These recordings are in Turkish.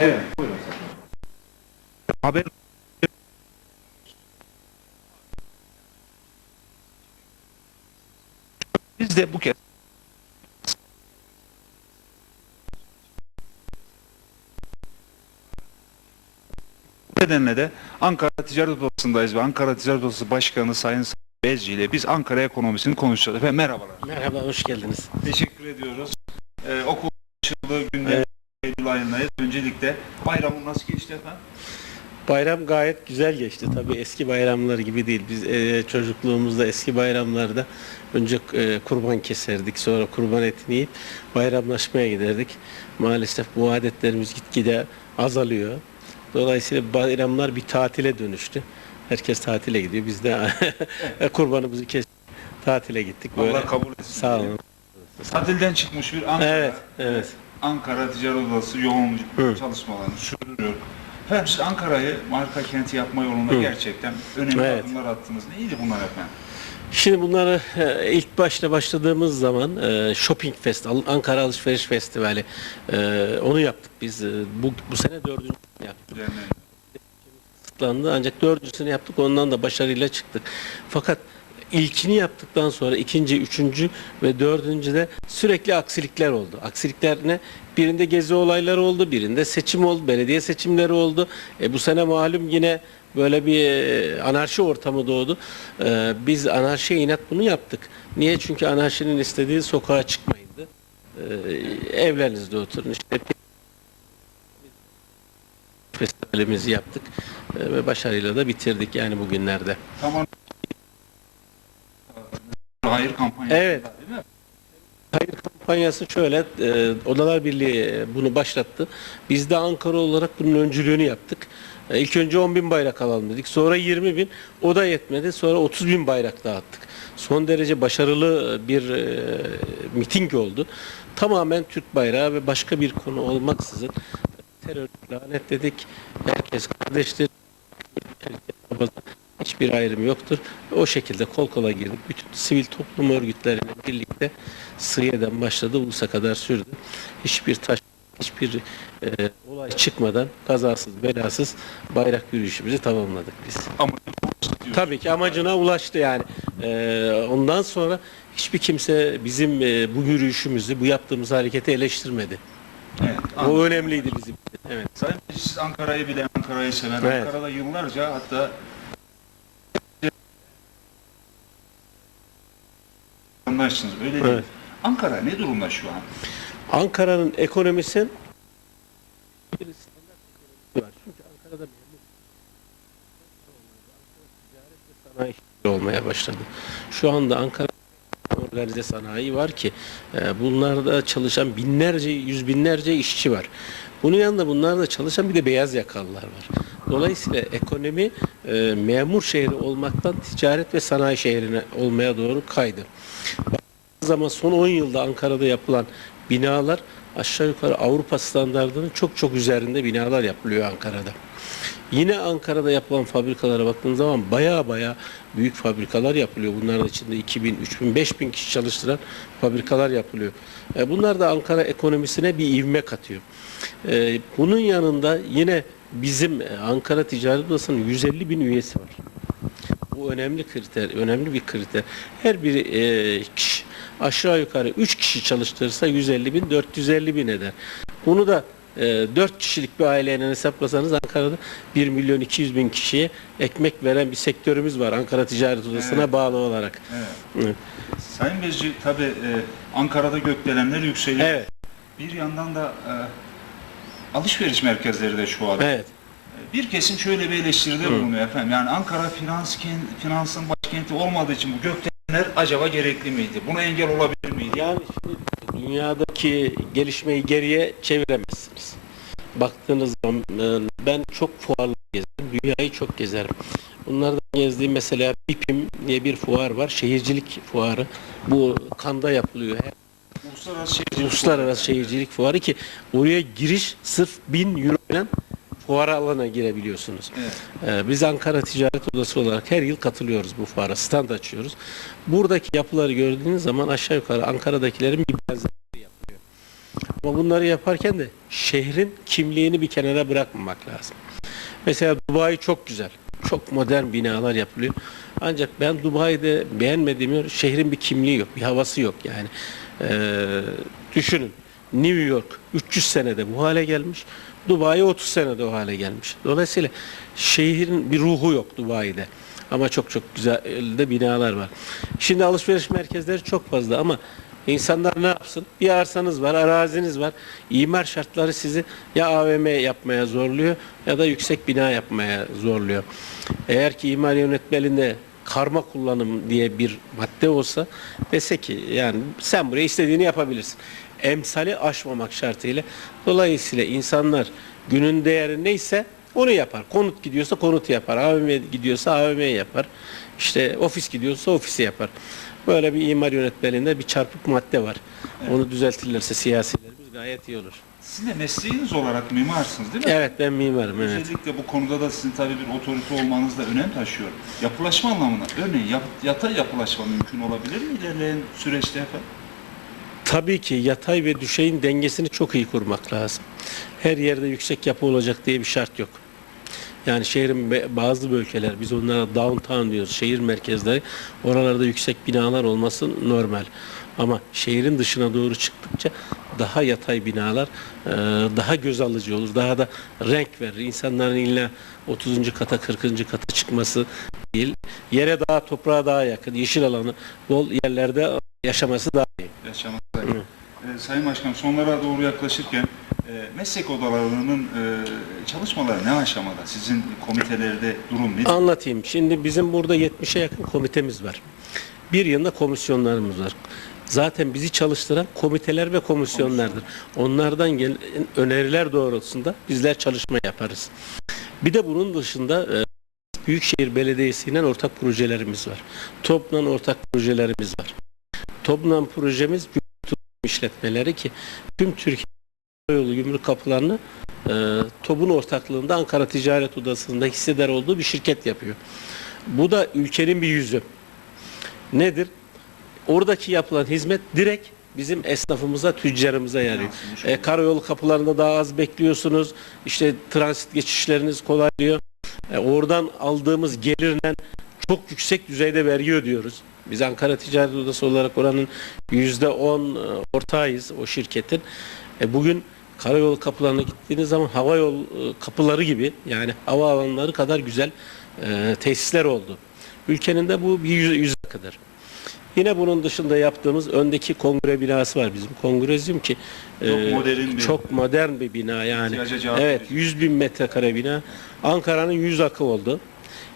Evet. Buyurun. Haber Biz de bu kez Bu nedenle de Ankara Ticaret Odası'ndayız ve Ankara Ticaret Odası Başkanı Sayın Bezci ile biz Ankara ekonomisini konuşacağız. Efendim merhabalar. Merhaba, hoş geldiniz. Teşekkür ediyoruz. Eylül ayındayız. Öncelikle bayramın nasıl geçti efendim? Bayram gayet güzel geçti. Tabii eski bayramlar gibi değil. Biz e, çocukluğumuzda eski bayramlarda önce e, kurban keserdik, sonra kurban etini yiyip bayramlaşmaya giderdik. Maalesef bu adetlerimiz gitgide azalıyor. Dolayısıyla bayramlar bir tatile dönüştü. Herkes tatile gidiyor. Biz de kurbanımızı kes tatile gittik. Böyle. Allah kabul etsin. Sağ olun. Tatilden çıkmış bir Ankara. Evet, evet. Ankara Ticaret Odası yoğun Hı. çalışmalarını sürdürüyor. Efendim siz Ankara'yı marka kenti yapma yolunda Hı. gerçekten önemli Evet. adımlar attınız. Neydi bunlar efendim? Şimdi bunları e, ilk başta başladığımız zaman e, Shopping Fest, Ankara Alışveriş Festivali e, onu yaptık biz. Bu, bu sene dördüncü yaptık. Kısıtlandı ancak dördüncüsünü yaptık ondan da başarıyla çıktık. Fakat ilkini yaptıktan sonra ikinci, üçüncü ve dördüncüde sürekli aksilikler oldu. Aksilikler ne? Birinde gezi olayları oldu, birinde seçim oldu, belediye seçimleri oldu. E, bu sene malum yine böyle bir e, anarşi ortamı doğdu. E, biz anarşiye inat bunu yaptık. Niye? Çünkü anarşinin istediği sokağa çıkmayındı. E, evlerinizde oturun işte festivalimizi yaptık E, ve başarıyla da bitirdik yani bugünlerde. Tamam. Hayır kampanyası. Evet. Hayır kampanyası şöyle, e, Odalar Birliği e, bunu başlattı. Biz de Ankara olarak bunun öncülüğünü yaptık. E, ilk önce 10 bin bayrak alalım dedik. Sonra 20 bin. O da yetmedi. Sonra 30 bin bayrak dağıttık. Son derece başarılı bir e, miting oldu. Tamamen Türk bayrağı ve başka bir konu olmaksızın terör lanetledik. Herkes kardeştir. Herkes. Hiçbir ayrım yoktur. O şekilde kol kola girdik. Bütün sivil toplum örgütleriyle birlikte Sığıye'den başladı, Ulus'a kadar sürdü. Hiçbir taş, hiçbir e, olay çıkmadan kazasız belasız bayrak yürüyüşümüzü tamamladık biz. Ama. Tabii ki amacına ulaştı yani. E, ondan sonra hiçbir kimse bizim e, bu yürüyüşümüzü, bu yaptığımız hareketi eleştirmedi. Evet. O önemliydi bizim için. Evet. Sayın siz Ankara'yı bilen, Ankara'yı seven, Evet. Ankara'da yıllarca hatta vatandaşsınız öyle değil. Evet. Ankara ne durumda şu an? Ankara'nın ekonomisi bir standart ekonomisi var. Çünkü Ankara'da memur ticaret ve sanayi olmaya başladı. Şu anda Ankara organize sanayi var ki e, bunlarda çalışan binlerce, yüz binlerce işçi var. Bunun yanında bunlarda çalışan bir de beyaz yakalılar var. Dolayısıyla ekonomi e, memur şehri olmaktan ticaret ve sanayi şehrine olmaya doğru kaydı zaman son 10 yılda Ankara'da yapılan binalar aşağı yukarı Avrupa standartlarının çok çok üzerinde binalar yapılıyor Ankara'da. Yine Ankara'da yapılan fabrikalara baktığınız zaman baya baya büyük fabrikalar yapılıyor. Bunların içinde 2000, 3000, 5000 kişi çalıştıran fabrikalar yapılıyor. E, Bunlar da Ankara ekonomisine bir ivme katıyor. E, Bunun yanında yine bizim e, Ankara Ticaret Odası'nın 150 bin üyesi var. Bu önemli kriter, önemli bir kriter. Her bir e, kişi aşağı yukarı 3 kişi çalıştırırsa 150 bin, 450 bin eder. Bunu da 4 kişilik bir aileyle hesaplasanız Ankara'da 1 milyon 200 bin kişiye ekmek veren bir sektörümüz var Ankara Ticaret Odası'na Evet. bağlı olarak. Evet. Evet. Sayın Bezci tabi e, Ankara'da gökdelenler yükseliyor. Evet. Bir yandan da e, alışveriş merkezleri de şu an. Evet. Bir kesim şöyle bir eleştiride bulunuyor efendim. Yani Ankara finans finansın başkenti olmadığı için bu gökdelenler acaba gerekli miydi? Buna engel olabilir miydi? Yani şimdi dünyadaki gelişmeyi geriye çeviremezsiniz. Baktığınız zaman e, ben çok fuarlar gezerim, dünyayı çok gezerim. Bunlardan gezdiğim mesela BİPİM diye bir fuar var, şehircilik fuarı. Bu Kanda yapılıyor. Her Uluslararası şehircilik Uluslararası Şehircilik Fuarı ki oraya giriş sırf 1000 euro ile fuara alana girebiliyorsunuz. Evet. Ee, biz Ankara Ticaret Odası olarak her yıl katılıyoruz bu fuara. Stand açıyoruz. Buradaki yapıları gördüğünüz zaman aşağı yukarı Ankara'dakilerin bir benzeri yapılıyor. Ama bunları yaparken de şehrin kimliğini bir kenara bırakmamak lazım. Mesela Dubai çok güzel. Çok modern binalar yapılıyor. Ancak ben Dubai'de beğenmediğim yer şehrin bir kimliği yok, bir havası yok yani. Ee, düşünün New York 300 senede bu hale gelmiş. Dubai 30 senede o hale gelmiş. Dolayısıyla şehrin bir ruhu yok Dubai'de. Ama çok çok güzel de binalar var. Şimdi alışveriş merkezleri çok fazla ama insanlar ne yapsın? Bir arsanız var, araziniz var. İmar şartları sizi ya AVM yapmaya zorluyor ya da yüksek bina yapmaya zorluyor. Eğer ki imar yönetmeliğinde karma kullanım diye bir madde olsa dese ki yani sen buraya istediğini yapabilirsin. Emsali aşmamak şartıyla. Dolayısıyla insanlar günün değeri neyse onu yapar. Konut gidiyorsa konut yapar. AVM gidiyorsa AVM yapar. İşte ofis gidiyorsa ofisi yapar. Böyle bir imar yönetmeliğinde bir çarpık madde var. Onu düzeltirlerse siyasilerimiz gayet iyi olur. Siz de mesleğiniz olarak mimarsınız değil mi? Evet ben mimarım evet. Özellikle bu konuda da sizin tabii bir otorite olmanız da önem taşıyor. Yapılaşma anlamında örneğin yap, yatay yapılaşma mümkün olabilir mi ilerleyen süreçte efendim? Tabii ki yatay ve düşeyin dengesini çok iyi kurmak lazım. Her yerde yüksek yapı olacak diye bir şart yok. Yani şehrin bazı bölgeler, biz onlara downtown diyoruz, şehir merkezleri, oralarda yüksek binalar olması normal. Ama şehrin dışına doğru çıktıkça daha yatay binalar daha göz alıcı olur, daha da renk verir. İnsanların illa 30. kata, 40. kata çıkması değil, yere daha, toprağa daha yakın, yeşil alanı bol yerlerde yaşaması daha Yaşamak Evet. Ee, Sayın Başkanım sonlara doğru yaklaşırken e, meslek odalarının e, çalışmaları ne aşamada? Sizin komitelerde durum nedir? Anlatayım. Şimdi bizim burada 70'e yakın komitemiz var. Bir yanında komisyonlarımız var. Zaten bizi çalıştıran komiteler ve komisyonlardır. Onlardan gelen öneriler doğrultusunda bizler çalışma yaparız. Bir de bunun dışında e, Büyükşehir Belediyesi ile ortak projelerimiz var. Toplan ortak projelerimiz var. Toplan projemiz işletmeleri ki tüm Türkiye yolu gümrük kapılarını e, TOB'un ortaklığında Ankara Ticaret Odası'nda hissedar olduğu bir şirket yapıyor. Bu da ülkenin bir yüzü. Nedir? Oradaki yapılan hizmet direkt bizim esnafımıza, tüccarımıza yarıyor. E, karayolu kapılarında daha az bekliyorsunuz. İşte transit geçişleriniz kolaylıyor. E, oradan aldığımız gelirle çok yüksek düzeyde vergi ödüyoruz. Biz Ankara Ticaret Odası olarak oranın yüzde on e, ortağıyız o şirketin. E, bugün karayolu kapılarına gittiğiniz zaman hava yol e, kapıları gibi yani hava alanları kadar güzel e, tesisler oldu. Ülkenin de bu bir yüz, yüze kadar. Yine bunun dışında yaptığımız öndeki kongre binası var bizim. Kongrezyum ki Çok e, modern bir- çok modern bir bina yani. Evet verici. 100 bin metrekare bina. Ankara'nın 100 akı oldu.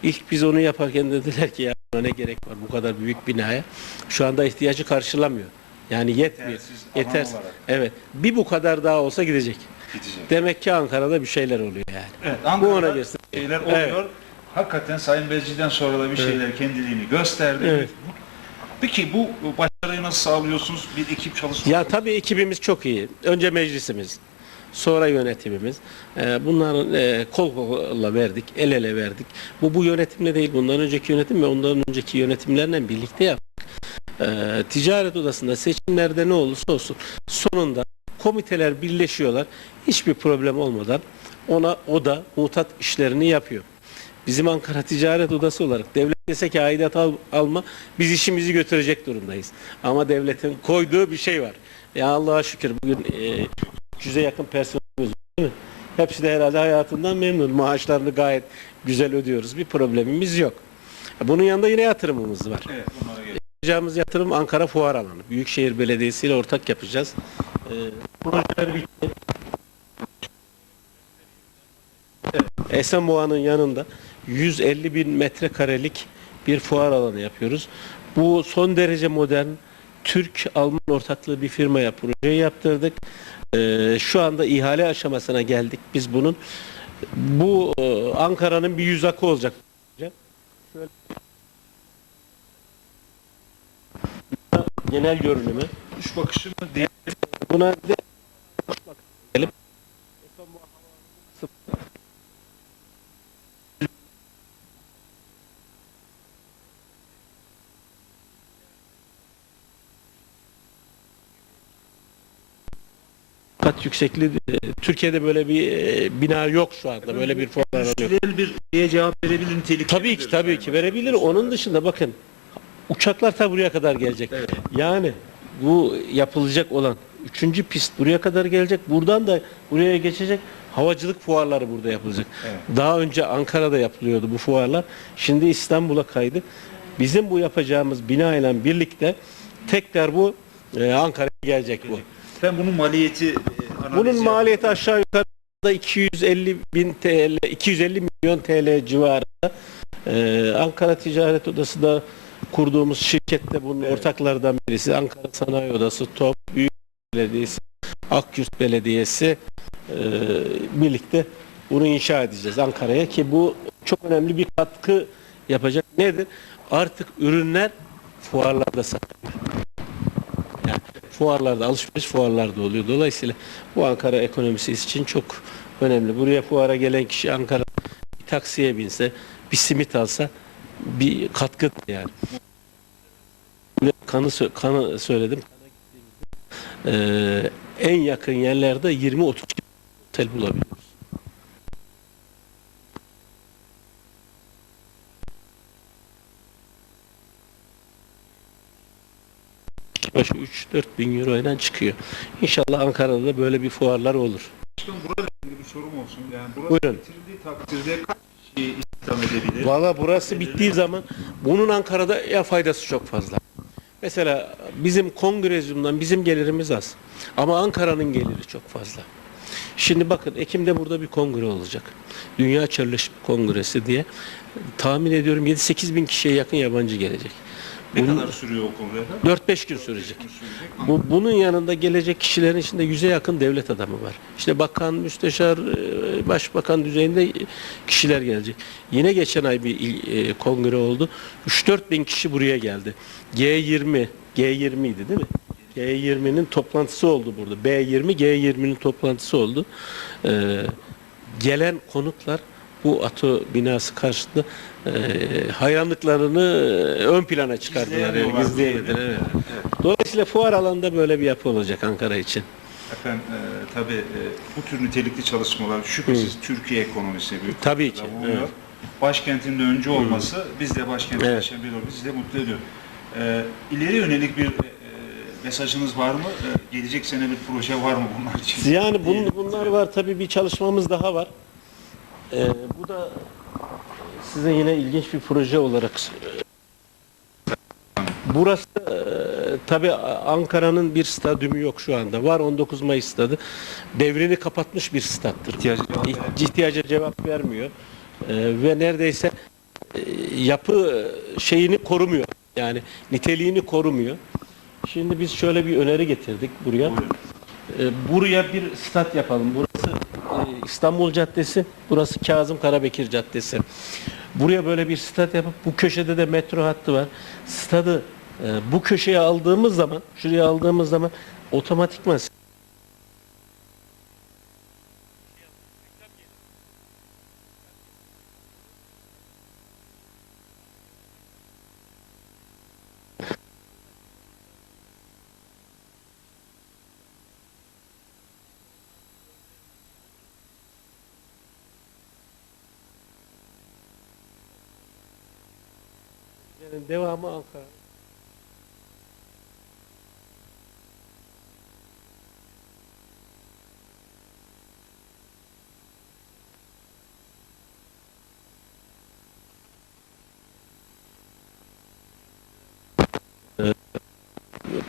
İlk biz onu yaparken dediler ki ya ne gerek var bu kadar büyük binaya. Şu anda ihtiyacı karşılamıyor. Yani yetmiyor. Yetersiz alan Yetersiz. olarak. Evet. Bir bu kadar daha olsa gidecek. Gidecek. Demek ki Ankara'da bir şeyler oluyor yani. Evet, Bu ona Ankara'da göster- şeyler oluyor. Evet. Hakikaten Sayın Bezci'den sonra da bir şeyler kendiliğini gösterdi. Evet. Peki bu başarıyı nasıl sağlıyorsunuz? Bir ekip çalışması. Ya tabii ekibimiz çok iyi. Önce meclisimiz, sonra yönetimimiz. Ee, bunların e, kol kola verdik, el ele verdik. Bu bu yönetimle değil, bundan önceki yönetim ve ondan önceki yönetimlerle birlikte yaptık. Ee, ticaret odasında seçimlerde ne olursa olsun sonunda komiteler birleşiyorlar. Hiçbir problem olmadan ona o da mutat işlerini yapıyor. Bizim Ankara Ticaret Odası olarak devlet dese ki aidat al- alma biz işimizi götürecek durumdayız. Ama devletin koyduğu bir şey var. Ya Allah'a şükür bugün e, 300'e yakın personelimiz değil mi? Hepsi de herhalde hayatından memnun. Maaşlarını gayet güzel ödüyoruz. Bir problemimiz yok. Bunun yanında yine yatırımımız var. Evet. Yapacağımız yatırım Ankara Fuar Alanı. Büyükşehir Belediyesi ile ortak yapacağız. Ee, projeler bitti. Esenboğa'nın yanında 150 bin metrekarelik bir fuar alanı yapıyoruz. Bu son derece modern Türk-Alman ortaklığı bir firmaya proje yaptırdık. Ee, şu anda ihale aşamasına geldik biz bunun. Bu e, Ankara'nın bir yüz akı olacak. Şöyle. Genel görünümü. Üç bakışımı değil. Buna de e, Türkiye'de böyle bir e, bina yok şu anda. Böyle bir alanı yok. Bir şeye cevap verebilir nitelikte. Tabii ki tabii ki verebilir. Onun dışında bakın uçaklar ta buraya kadar gelecek. Evet. Yani bu yapılacak olan üçüncü pist buraya kadar gelecek. Buradan da buraya geçecek. Havacılık fuarları burada yapılacak. Evet. Daha önce Ankara'da yapılıyordu bu fuarlar. Şimdi İstanbul'a kaydı. Bizim bu yapacağımız bina ile birlikte tekrar bu e, Ankara'ya gelecek bu. Ben bunun maliyeti e, Bunun maliyeti aşağı yukarı 250 bin TL, 250 milyon TL civarında. Ee, Ankara Ticaret Odası da kurduğumuz şirkette bunun Evet. ortaklardan birisi. Ankara Sanayi Odası, TOP, Büyük Belediyesi, Akyurt Belediyesi e, birlikte bunu inşa edeceğiz Ankara'ya ki bu çok önemli bir katkı yapacak. Nedir? Artık ürünler fuarlarda satılıyor. Fuarlarda, alışveriş fuarlarda oluyor. Dolayısıyla bu Ankara ekonomisi için çok önemli. Buraya fuara gelen kişi Ankara bir taksiye binse, bir simit alsa bir katkı yani. Kanı, kanı söyledim. Ee, en yakın yerlerde 20-30 otel başı 3-4 bin euro ile çıkıyor. İnşallah Ankara'da da böyle bir fuarlar olur. Başkanım, Burada ilgili bir sorum olsun. Yani burası Buyurun. bitirildiği takdirde kaç kişiyi istihdam edebilir? Valla burası bittiği zaman bunun Ankara'da ya faydası çok fazla. Mesela bizim kongrezyumdan bizim gelirimiz az. Ama Ankara'nın geliri çok fazla. Şimdi bakın Ekim'de burada bir kongre olacak. Dünya Çölleşme Kongresi diye. Tahmin ediyorum 7-8 bin kişiye yakın yabancı gelecek. Ne Bunun- kadar sürüyor o kongre efendim? 4-5 gün sürecek. Bu, bunun yanında gelecek kişilerin içinde yüze yakın devlet adamı var. İşte bakan, müsteşar, e, başbakan düzeyinde kişiler gelecek. Yine geçen ay bir il- e, kongre oldu. 3-4 bin kişi buraya geldi. G20, G20 idi değil mi? G20'nin toplantısı oldu burada. B20, G20'nin toplantısı oldu. Ee, gelen konuklar bu ATO binası karşısında e, hayranlıklarını e, ön plana çıkardılar. Yani, Gizleyemiyorlar evet. Evet. Dolayısıyla fuar alanında böyle bir yapı olacak Ankara için. Efendim e, tabii e, bu tür nitelikli çalışmalar şüphesiz Türkiye ekonomisine büyük Tabii ki, bulunuyor. evet. Başkentin de önce olması biz de başkentin Evet. yaşayan bir bizi de mutlu ediyor. E, ileri yönelik bir e, mesajınız var mı? E, gelecek sene bir proje var mı bunlar için? Yani bun, bunlar var tabii bir çalışmamız daha var. Ee, bu da size yine ilginç bir proje olarak Burası e, tabii Ankara'nın bir stadyumu yok şu anda. Var 19 Mayıs stadı. Devrini kapatmış bir stattır. İhtiyacı ihtiyaca cevap vermiyor. Ee, ve neredeyse e, yapı şeyini korumuyor. Yani niteliğini korumuyor. Şimdi biz şöyle bir öneri getirdik buraya. Ee, buraya bir stat yapalım. Burası e, İstanbul Caddesi, burası Kazım Karabekir Caddesi. Buraya böyle bir stat yapıp bu köşede de metro hattı var. Stadı e, bu köşeye aldığımız zaman, şuraya aldığımız zaman otomatikman yani devamı Ankara.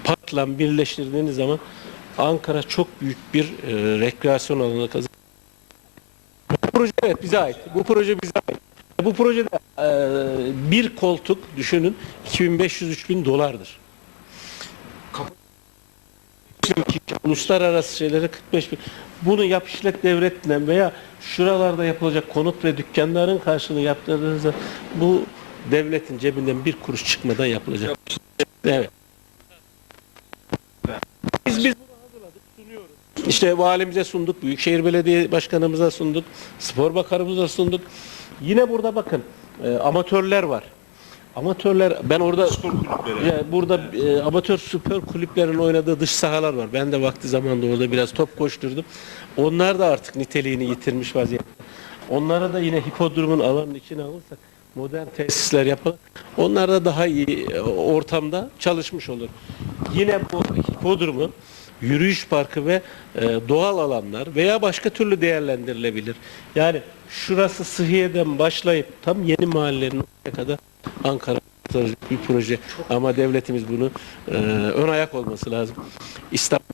Parkla birleştirdiğiniz zaman Ankara çok büyük bir e, rekreasyon alanı kazanıyor. Bu proje evet bize ait. Bu proje bize ait. Bu projede bir koltuk düşünün 2500-3000 dolardır. Uluslararası şeylere 45 bin. Bunu yap işlet devletle veya şuralarda yapılacak konut ve dükkanların karşılığı yaptırdığınızda bu devletin cebinden bir kuruş çıkmadan yapılacak. Evet. Biz biz bunu valimize sunduk, Büyükşehir Belediye Başkanımıza sunduk, Spor Bakanımıza sunduk. Yine burada bakın e, amatörler var. Amatörler ben orada Spor kulüpleri. Ya burada e, amatör süper kulüplerin oynadığı dış sahalar var. Ben de vakti zamanında orada biraz top koşturdum. Onlar da artık niteliğini yitirmiş vaziyette. Onlara da yine hipodromun alanının içine alırsak modern tesisler yapalım. Onlar da daha iyi e, ortamda çalışmış olur. Yine bu hipodromu yürüyüş parkı ve e, doğal alanlar veya başka türlü değerlendirilebilir. Yani şurası Sıhiye'den başlayıp tam yeni mahallenin oraya kadar Ankara bir proje ama devletimiz bunu e, ön ayak olması lazım. İstanbul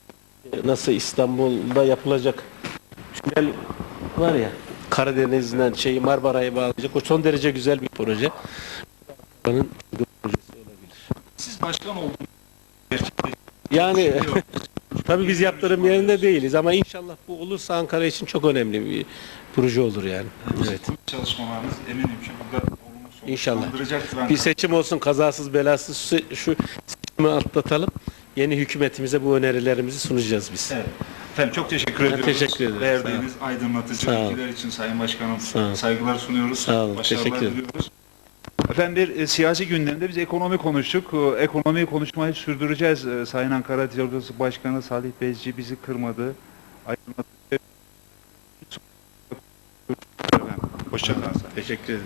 nasıl İstanbul'da yapılacak tünel var ya Karadeniz'den şeyi Marmara'ya bağlayacak o son derece güzel bir proje. Buranın projesi olabilir. Siz başkan oldunuz. Yani tabii biz yaptırım yerinde değiliz ama inşallah bu olursa Ankara için çok önemli bir proje olur yani. Evet. çalışmalarınız eminim ki burada İnşallah. Bir seçim olsun kazasız belasız şu- seçimi atlatalım. Yeni hükümetimize bu önerilerimizi sunacağız biz. Evet. Efendim çok teşekkür Ben ediyoruz. teşekkür ederim. Verdiğiniz aydınlatıcı bilgiler için Sayın Başkanım saygılar sunuyoruz. Sağ olun, Başarılar teşekkür ederim. Efendim bir e, siyasi gündemde biz ekonomi konuştuk. Ekonomiyi konuşmayı sürdüreceğiz. E, Sayın Ankara Ticaret Odası Başkanı Salih Bezci bizi kırmadı. Aydınlatıcı. Hoşçakalın. Teşekkür ederim.